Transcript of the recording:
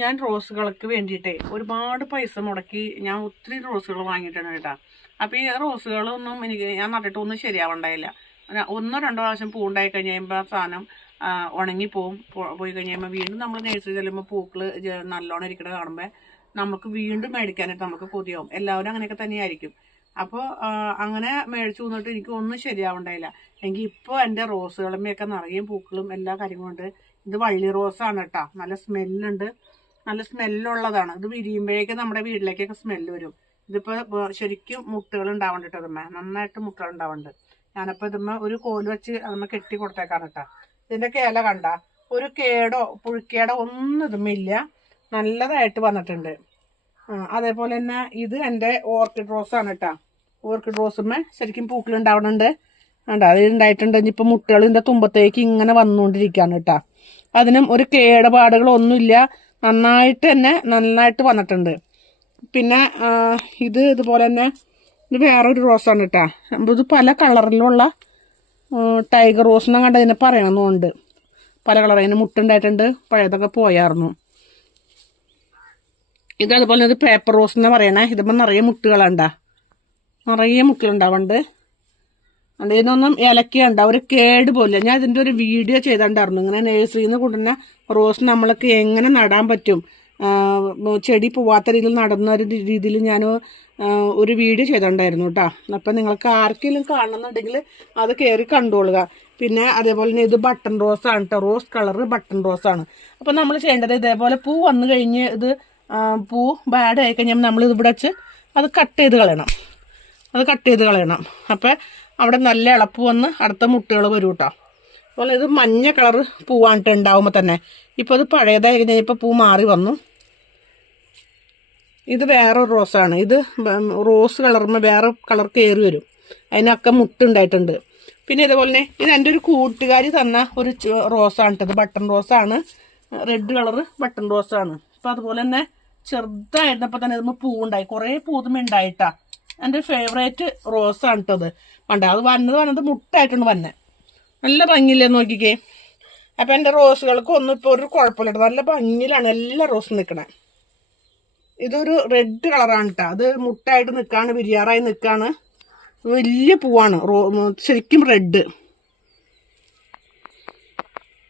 ഞാൻ റോസുകൾക്ക് വേണ്ടിയിട്ടേ ഒരുപാട് പൈസ മുടക്കി ഞാൻ ഒത്തിരി റോസുകൾ വാങ്ങിയിട്ടാണ് കേട്ടോ. അപ്പൊ ഈ റോസുകളൊന്നും എനിക്ക് ഞാൻ നട്ടിട്ടൊന്നും ശരിയാവണ്ടായില്ല. ഒന്നോ രണ്ടോ പ്രാവശ്യം പൂ ഉണ്ടായി കഴിയുമ്പോൾ സാധനം ഉണങ്ങിപ്പോവും. പോയി കഴിയുമ്പോൾ വീണ്ടും നമ്മൾ നേഴ്സറി ചെല്ലുമ്പോൾ പൂക്കൾ നല്ലോണം ഇരിക്കണ കാണുമ്പോൾ നമുക്ക് വീണ്ടും മേടിക്കാനായിട്ട് നമുക്ക് കൊതിയാവും. എല്ലാവരും അങ്ങനെയൊക്കെ തന്നെയായിരിക്കും. അപ്പോൾ അങ്ങനെ മേടിച്ചു വന്നിട്ട് എനിക്ക് ഒന്നും ശരിയാവണ്ടായില്ല. എങ്കിൽ ഇപ്പോൾ എന്റെ റോസുകളുമൊക്കെ നിറയും പൂക്കളും എല്ലാ കാര്യങ്ങളും ഉണ്ട്. ഇത് വള്ളി റോസാണ് കേട്ടോ. നല്ല സ്മെല്ലുണ്ട്. നല്ല സ്മെല്ലുള്ളതാണ്. ഇത് വിരിയുമ്പോഴേക്കും നമ്മുടെ വീട്ടിലേക്കൊക്കെ സ്മെല്ല് വരും. ഇതിപ്പോ ശരിക്കും മുട്ടുകൾ ഉണ്ടാവുന്നുണ്ട് കേട്ടോ ഇതുമ്മ. നന്നായിട്ട് മുട്ടുകൾ ഉണ്ടാവുന്നുണ്ട് ഞാനപ്പോ ഇതുമ്മ ഒരു കോൽ വെച്ച് അതുമ്മ കെട്ടി കൊടുത്തേക്കാണ് കേട്ടോ ഇതിന്റെ കേല കണ്ട? ഒരു കേടോ പുഴുക്കേടോ ഒന്നും ഇതുമ്മില്ല നല്ലതായിട്ട് വന്നിട്ടുണ്ട്. അതേപോലെ തന്നെ ഇത് എന്റെ ഓർക്കിഡ് റോസ് ആണ് കേട്ടോ ഓർക്കിഡ് റോസുമ്മ ശരിക്കും പൂക്കൾ ഉണ്ടാവുന്നുണ്ട് കണ്ടോ? അത് ഉണ്ടായിട്ടുണ്ട് ഇനിയിപ്പോൾ മുട്ടുകൾ ഇതിന്റെ തുമ്പത്തേക്ക് ഇങ്ങനെ വന്നുകൊണ്ടിരിക്കുകയാണ് കേട്ടോ അതിനും ഒരു കേടുപാടുകളൊന്നുമില്ല. നന്നായിട്ട് തന്നെ നന്നായിട്ട് വന്നിട്ടുണ്ട്. പിന്നെ ഇത് ഇതുപോലെ തന്നെ ഇത് വേറൊരു റോസാണ് കേട്ടോ ഇത് പല കളറിലുള്ള ടൈഗർ റോസ് എന്നാ കണ്ട് ഇതിനെ പറയണമെന്നുണ്ട് പല കളർ അതിന് മുട്ടുണ്ടായിട്ടുണ്ട് പഴയതൊക്കെ പോയായിരുന്നു ഇത് അതുപോലെ ഇത് പേപ്പർ റോസ് എന്ന് പറയണേ. ഇതിപ്പോൾ നിറയെ മുട്ടുകളുണ്ടാ നിറയെ മുട്ടുകളുണ്ടാവുന്നുണ്ട് അത് ഇതിനൊന്നും ഉണ്ട് ഒരു കേട് പോലെ ഞാൻ ഇതിന്റെ ഒരു വീഡിയോ ചെയ്തിട്ടുണ്ടായിരുന്നു ഇങ്ങനെ നഴ്സറിയിൽ നിന്ന് കൊണ്ടുവന്ന റോസ് നമ്മൾക്ക് എങ്ങനെ നടാൻ പറ്റും? ചെടി പോവാത്ത രീതിയിൽ നടന്ന ഒരു രീതിയിൽ ഞാൻ ഒരു വീഡിയോ ചെയ്തിട്ടുണ്ടായിരുന്നു കേട്ടോ അപ്പം നിങ്ങൾക്ക് ആർക്കെങ്കിലും കാണുന്നുണ്ടെങ്കിൽ അത് കയറി കണ്ടുകൊള്ളുക പിന്നെ അതേപോലെ തന്നെ ഇത് ബട്ടൺ റോസ് ആണ് കേട്ടോ റോസ് കളർ ബട്ടൺ റോസ് ആണ്. അപ്പം നമ്മൾ ചെയ്യേണ്ടത് ഇതേപോലെ പൂ വന്നു കഴിഞ്ഞ് ഇത് പൂ ബാഡ് ആയി കഴിഞ്ഞാൽ നമ്മൾ ഇത് ഇവിടെ വെച്ച് അത് കട്ട് ചെയ്ത് കളയണം. അത് കട്ട് ചെയ്ത് കളയണം. അപ്പം അവിടെ നല്ല ഇളപ്പ് വന്ന് അടുത്ത മുട്ടുകൾ വരും കേട്ടോ അതുപോലെ ഇത് മഞ്ഞ കളർ പൂവാണിട്ട് ഉണ്ടാവുമ്പോൾ തന്നെ. ഇപ്പോൾ ഇത് പഴയതായി കഴിഞ്ഞാൽ ഇപ്പോൾ പൂ മാറി വന്നു. ഇത് വേറെ റോസാണ്. ഇത് റോസ് കളറുമ്പോൾ വേറെ കളർ കയറി വരും. അതിനൊക്കെ മുട്ടുണ്ടായിട്ടുണ്ട് പിന്നെ ഇതുപോലെ തന്നെ ഇത് എന്റെ ഒരു കൂട്ടുകാരി തന്ന ഒരു റോസാണ് ഇത് ബട്ടൺ റോസാണ്. റെഡ് കളറ് ബട്ടൺ റോസാണ്. അപ്പം അതുപോലെ തന്നെ ചെറുതായിരുന്നപ്പോൾ തന്നെ ഇതുമ്പോൾ പൂവുണ്ടായി. കുറേ പൂതുമ ഉണ്ടായിട്ടാ. എന്റെ ഫേവറേറ്റ് റോസാണ് കേട്ടത് പണ്ട് അത് വന്നത് വന്നത് മുട്ടായിട്ടാണ് വന്നെ. നല്ല ഭംഗിയില്ലേ നോക്കിക്കേ. അപ്പം എന്റെ റോസുകൾക്ക് ഒന്നും ഇപ്പോൾ ഒരു കുഴപ്പമില്ല കേട്ടോ. നല്ല ഭംഗിയിലാണ് എല്ലാ റോസും നിൽക്കണേ ഇതൊരു റെഡ് കളറാണ് കേട്ടോ അത് മുട്ടായിട്ട് നിൽക്കാണ് ബിരിയാറായി നിൽക്കാണ് വലിയ പൂവാണ്. റോ ശരിക്കും റെഡ്